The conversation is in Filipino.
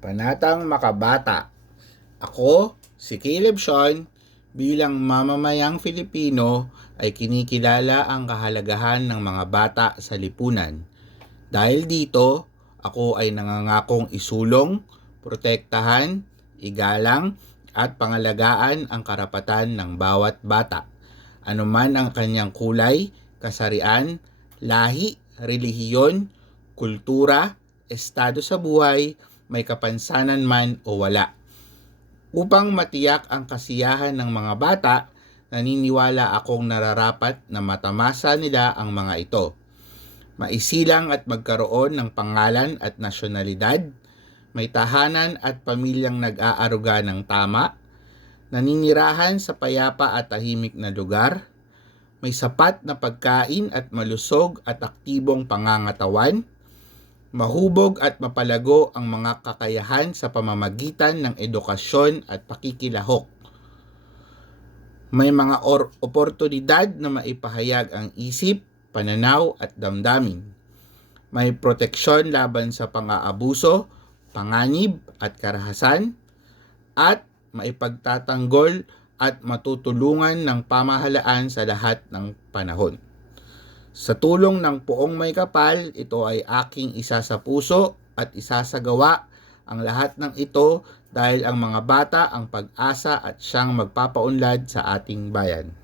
Panatang Makabata. Ako, si Caleb Sean, bilang mamamayang Filipino ay kinikilala ang kahalagahan ng mga bata sa lipunan. Dahil dito, ako ay nangangakong isulong, protektahan, igalang, at pangalagaan ang karapatan ng bawat bata. Anuman ang kanyang kulay, kasarian, lahi, relihiyon, kultura, estado sa buhay, may kapansanan man o wala. Upang matiyak ang kasiyahan ng mga bata, naniniwala akong nararapat na matamasa nila ang mga ito. Maisilang at magkaroon ng pangalan at nasyonalidad, may tahanan at pamilyang nag-aaruga ng tama, naninirahan sa payapa at tahimik na lugar, may sapat na pagkain at malusog at aktibong pangangatawan, mahubog at mapalago ang mga kakayahan sa pamamagitan ng edukasyon at pakikilahok. May mga oportunidad na maipahayag ang isip, pananaw at damdamin. May proteksyon laban sa pang-aabuso, panganib at karahasan, at maipagtatanggol at matutulungan ng pamahalaan sa lahat ng panahon. Sa tulong ng Poong May Kapal, ito ay aking isasapuso at isasagawa ang lahat ng ito dahil ang mga bata ang pag-asa at siyang magpapaunlad sa ating bayan.